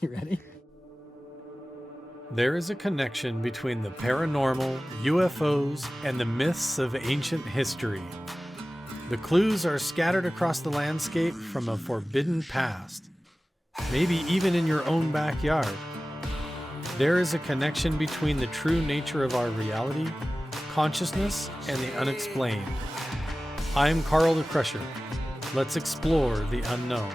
You ready? There is a connection between the paranormal, UFOs, and the myths of ancient history. The clues are scattered across the landscape from a forbidden past, maybe even in your own backyard. There is a connection between the true nature of our reality, consciousness, and the unexplained. I'm Carl the Crusher. Let's explore the unknown.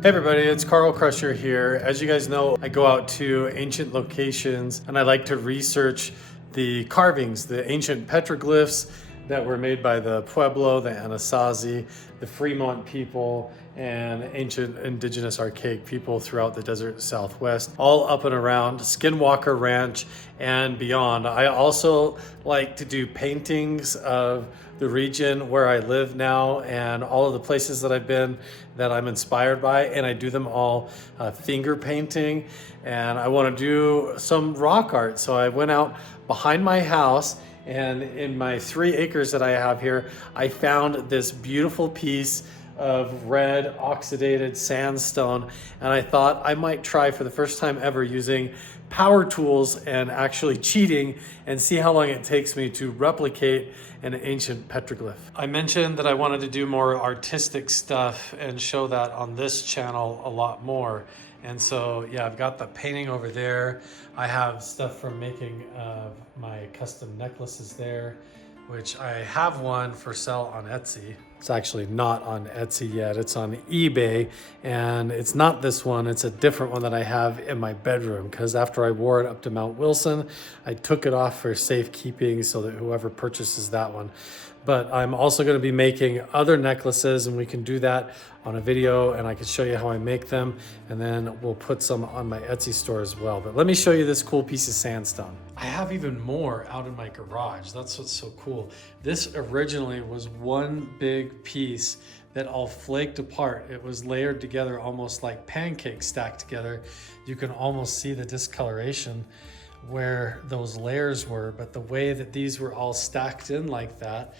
Hey everybody, it's Carl Crusher here. As you guys know, I go out to ancient locations and I like to research the carvings, the ancient petroglyphs that were made by the Pueblo, the Anasazi, the Fremont people, and ancient indigenous archaic people throughout the desert Southwest, all up and around Skinwalker Ranch and beyond. I also like to do paintings of the region where I live now and all of the places that I've been that I'm inspired by, and I do them all finger painting, and I want to do some rock art. So I went out behind my house, and in my 3 acres that I have here, I found this beautiful piece of red oxidated sandstone, and I thought I might try for the first time ever using power tools and actually cheating and see how long it takes me to replicate an ancient petroglyph. I mentioned that I wanted to do more artistic stuff and show that on this channel a lot more. And so, yeah, I've got the painting over there. I have stuff from making my custom necklaces there, which I have one for sale on Etsy. It's actually not on Etsy yet. It's on eBay, and it's not this one. It's a different one that I have in my bedroom, because after I wore it up to Mount Wilson, I took it off for safekeeping so that whoever purchases that one. But I'm also going to be making other necklaces, and we can do that on a video, and I can show you how I make them, and then we'll put some on my Etsy store as well. But let me show you this cool piece of sandstone. I have even more out in my garage. That's what's so cool. This originally was one big piece that all flaked apart. It was layered together almost like pancakes stacked together. You can almost see the discoloration where those layers were, but the way that these were all stacked in like that,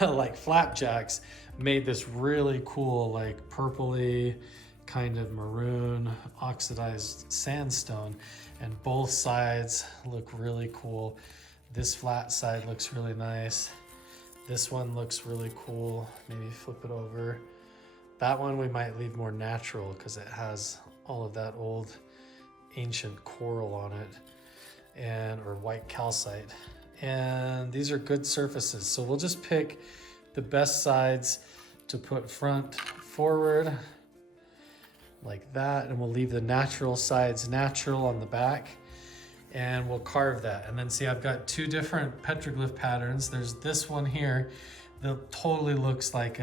like flapjacks, made this really cool, like purpley, kind of maroon oxidized sandstone, and both sides look really cool. This flat side looks really nice. This one looks really cool. Maybe flip it over. That one we might leave more natural because it has all of that old ancient coral on it, and or white calcite. And these are good surfaces. So we'll just pick the best sides to put front forward like that, and we'll leave the natural sides natural on the back, and we'll carve that. And then see, I've got 2 different petroglyph patterns. There's this one here that totally looks like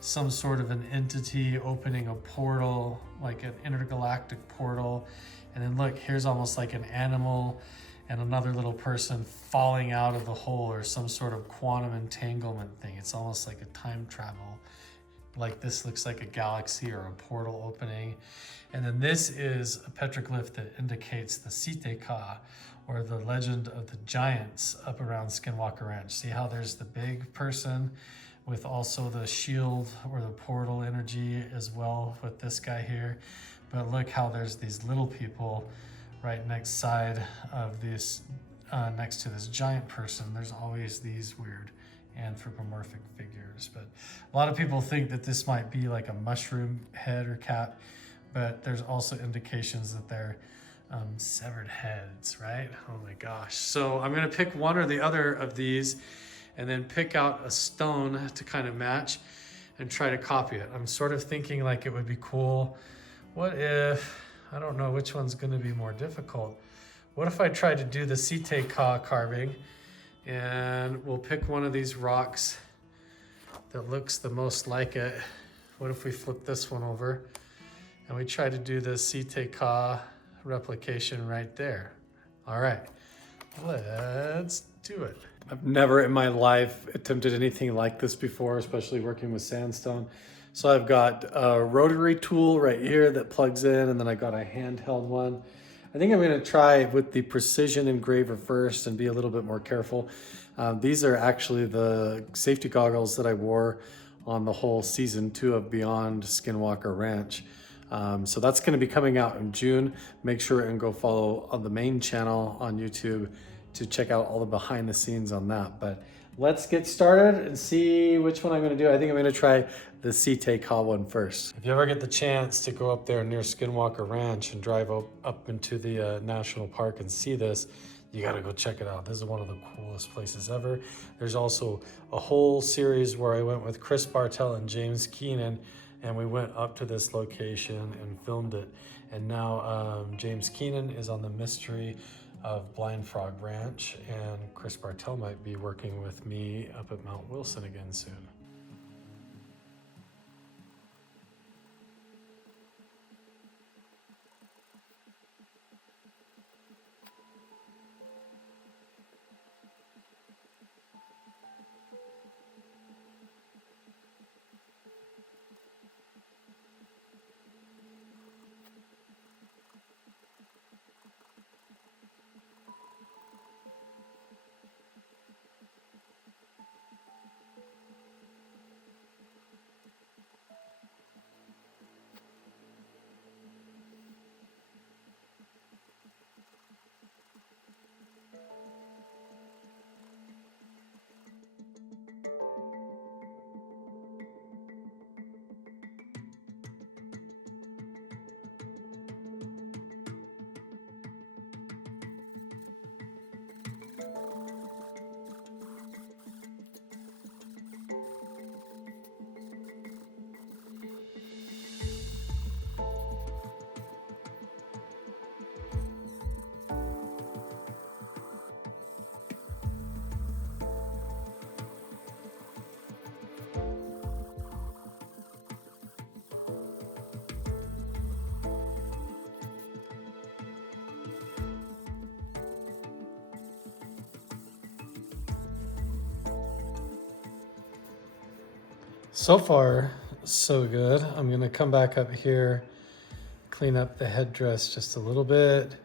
some sort of an entity opening a portal, like an intergalactic portal. And then look, here's almost like an animal and another little person falling out of the hole, or some sort of quantum entanglement thing. It's almost like a time travel. Like this looks like a galaxy or a portal opening. And then this is a petroglyph that indicates the Site Ka, or the legend of the giants up around Skinwalker Ranch. See how there's the big person with also the shield or the portal energy as well with this guy here. But look how there's these little people right next side of this, next to this giant person. There's always these weird anthropomorphic figures. But a lot of people think that this might be like a mushroom head or cap, but there's also indications that they're severed heads, right? Oh my gosh. So I'm gonna pick one or the other of these and then pick out a stone to kind of match and try to copy it. I'm sort of thinking like it would be cool. What if, I don't know which one's gonna be more difficult. What if I tried to do the Site Ka carving, and we'll pick one of these rocks that looks the most like it. What if we flip this one over and we try to do the Site Ka replication right there? All right, let's do it. I've never in my life attempted anything like this before, especially working with sandstone. So I've got a rotary tool right here that plugs in, and then I got a handheld one. I think I'm gonna try with the precision engraver first and be a little bit more careful. These are actually the safety goggles that I wore on the whole season 2 of Beyond Skinwalker Ranch. So that's gonna be coming out in June. Make sure and go follow on the main channel on YouTube to check out all the behind the scenes on that. But let's get started and see which one I'm gonna do. I think I'm gonna try the Sea Ka one first. If you ever get the chance to go up there near Skinwalker Ranch and drive up into the national park and see this, you gotta go check it out. This is one of the coolest places ever. There's also a whole series where I went with Chris Bartell and James Keenan, and we went up to this location and filmed it. And now James Keenan is on the mystery of Blind Frog Ranch, and Chris Bartell might be working with me up at Mount Wilson again soon. So far, so good. I'm gonna come back up here, clean up the headdress just a little bit.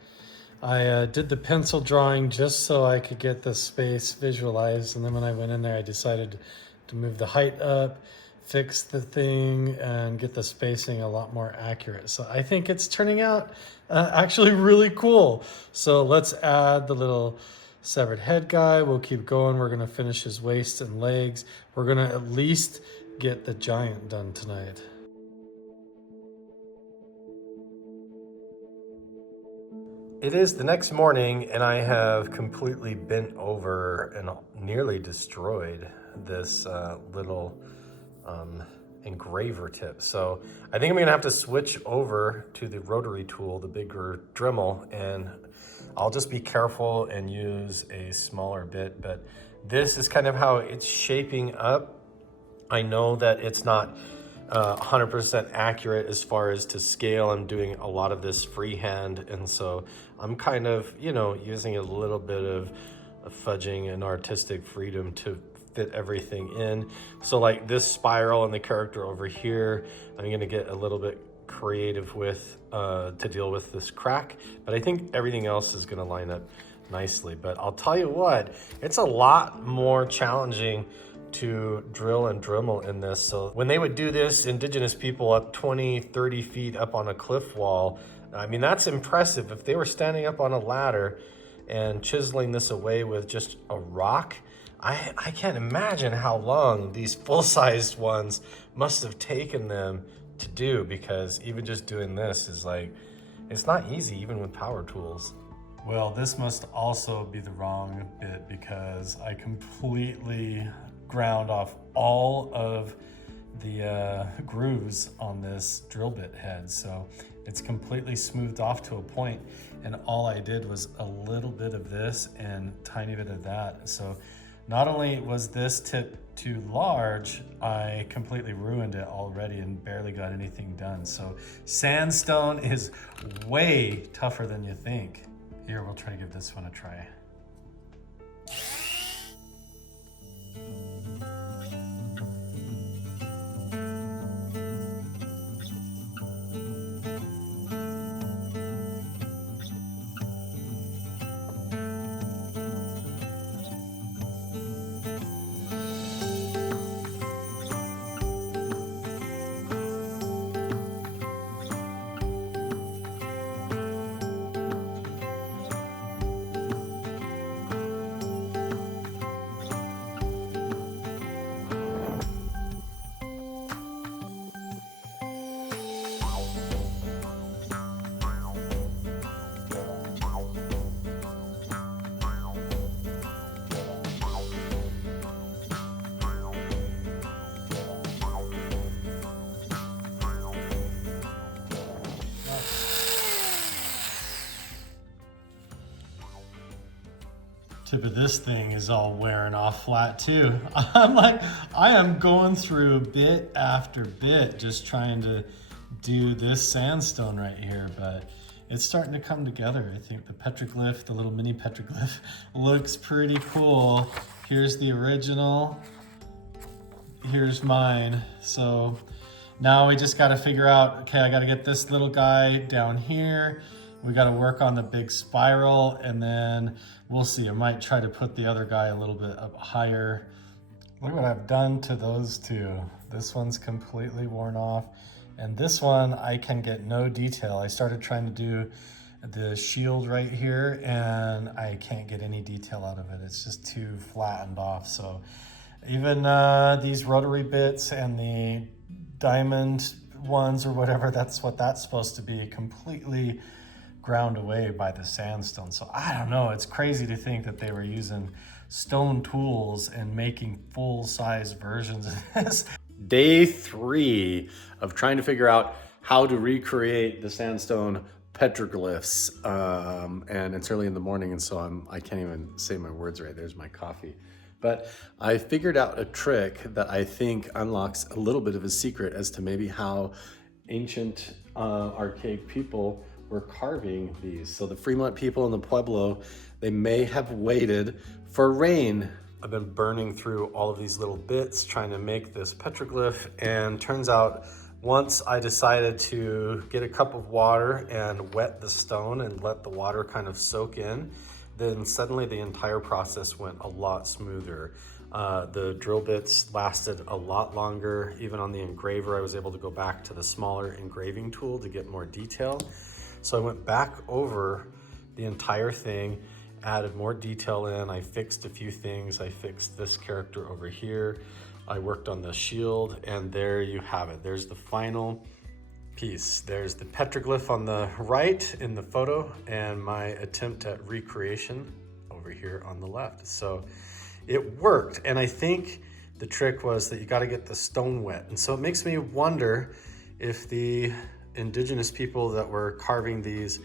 I did the pencil drawing just so I could get the space visualized, and then when I went in there, I decided to move the height up, fix the thing, and get the spacing a lot more accurate. So I think it's turning out actually really cool. So let's add the little severed head guy. We'll keep going. We're gonna finish his waist and legs. We're gonna at least get the giant done tonight. It is the next morning, and I have completely bent over and nearly destroyed this little engraver tip. So I think I'm gonna have to switch over to the rotary tool, the bigger Dremel, and I'll just be careful and use a smaller bit. But this is kind of how it's shaping up. I know that it's not 100% accurate as far as to scale. I'm doing a lot of this freehand, and so I'm kind of, using a little bit of fudging and artistic freedom to fit everything in. So like this spiral and the character over here, I'm gonna get a little bit creative with to deal with this crack, but I think everything else is gonna line up nicely. But I'll tell you what, it's a lot more challenging to drill and Dremel in this. So when they would do this, indigenous people up 20, 30 feet up on a cliff wall, I mean, that's impressive. If they were standing up on a ladder and chiseling this away with just a rock, I can't imagine how long these full-sized ones must have taken them to do, because even just doing this is like, it's not easy even with power tools. Well, this must also be the wrong bit, because I completely ground off all of the grooves on this drill bit head. So it's completely smoothed off to a point, and all I did was a little bit of this and tiny bit of that. So not only was this tip too large, I completely ruined it already and barely got anything done. So sandstone is way tougher than you think. Here, we'll try to give this one a try. tip of this thing is all wearing off flat too. I'm like, I am going through bit after bit just trying to do this sandstone right here, but it's starting to come together. I think the petroglyph, the little mini petroglyph, looks pretty cool. Here's the original, here's mine. So now we just gotta figure out, okay, I gotta get this little guy down here. We got to work on the big spiral, and then we'll see. I might try to put the other guy a little bit up higher. Look what I've done to those two. This one's completely worn off, and this one I can get no detail. I started trying to do the shield right here, and I can't get any detail out of it. It's just too flattened off. So even these rotary bits and the diamond ones or whatever, that's what that's supposed to be, completely ground away by the sandstone. So I don't know, it's crazy to think that they were using stone tools and making full-size versions of this. Day 3 of trying to figure out how to recreate the sandstone petroglyphs. And it's early in the morning, and so I can't even say my words right. There's my coffee. But I figured out a trick that I think unlocks a little bit of a secret as to maybe how ancient archaic people were carving these. So the Fremont people in the Pueblo, they may have waited for rain. I've been burning through all of these little bits trying to make this petroglyph, and turns out once I decided to get a cup of water and wet the stone and let the water kind of soak in, then suddenly the entire process went a lot smoother. The drill bits lasted a lot longer. Even on the engraver, I was able to go back to the smaller engraving tool to get more detail. So I went back over the entire thing, added more detail in. I fixed a few things. I fixed this character over here. I worked on the shield, and there you have it. There's the final piece. There's the petroglyph on the right in the photo, and my attempt at recreation over here on the left. So it worked, and I think the trick was that you got to get the stone wet. And so it makes me wonder if the indigenous people that were carving these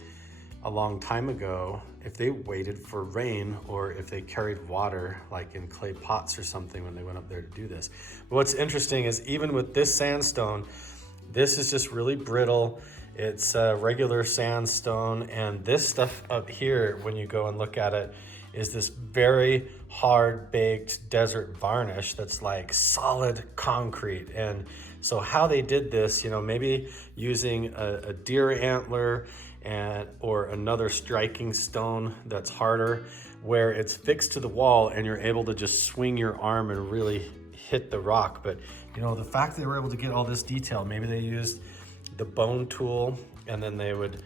a long time ago, if they waited for rain or if they carried water like in clay pots or something when they went up there to do this. But what's interesting is even with this sandstone, this is just really brittle. It's regular sandstone, and this stuff up here, when you go and look at it, is this very hard baked desert varnish that's like solid concrete. And so how they did this, maybe using a deer antler or another striking stone that's harder, where it's fixed to the wall and you're able to just swing your arm and really hit the rock. But the fact they were able to get all this detail, maybe they used the bone tool and then they would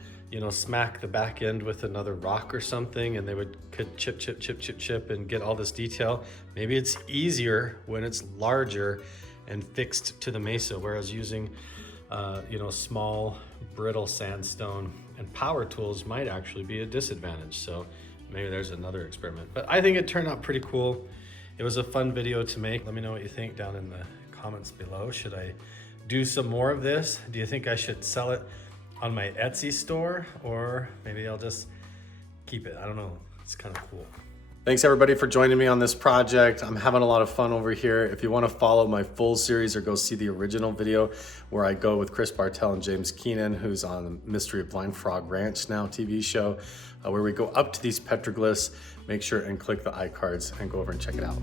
smack the back end with another rock or something, and they could chip and get all this detail. Maybe it's easier when it's larger and fixed to the mesa, whereas using small brittle sandstone and power tools might actually be a disadvantage. So maybe there's another experiment, but I think it turned out pretty cool. It was a fun video to make. Let me know what you think down in the comments below. Should I do some more of this? Do you think I should sell it on my Etsy store, or maybe I'll just keep it? I don't know. It's kind of cool. Thanks everybody for joining me on this project. I'm having a lot of fun over here. If you want to follow my full series or go see the original video where I go with Chris Bartell and James Keenan, who's on Mystery of Blind Frog Ranch now TV show, where we go up to these petroglyphs, make sure and click the iCards and go over and check it out.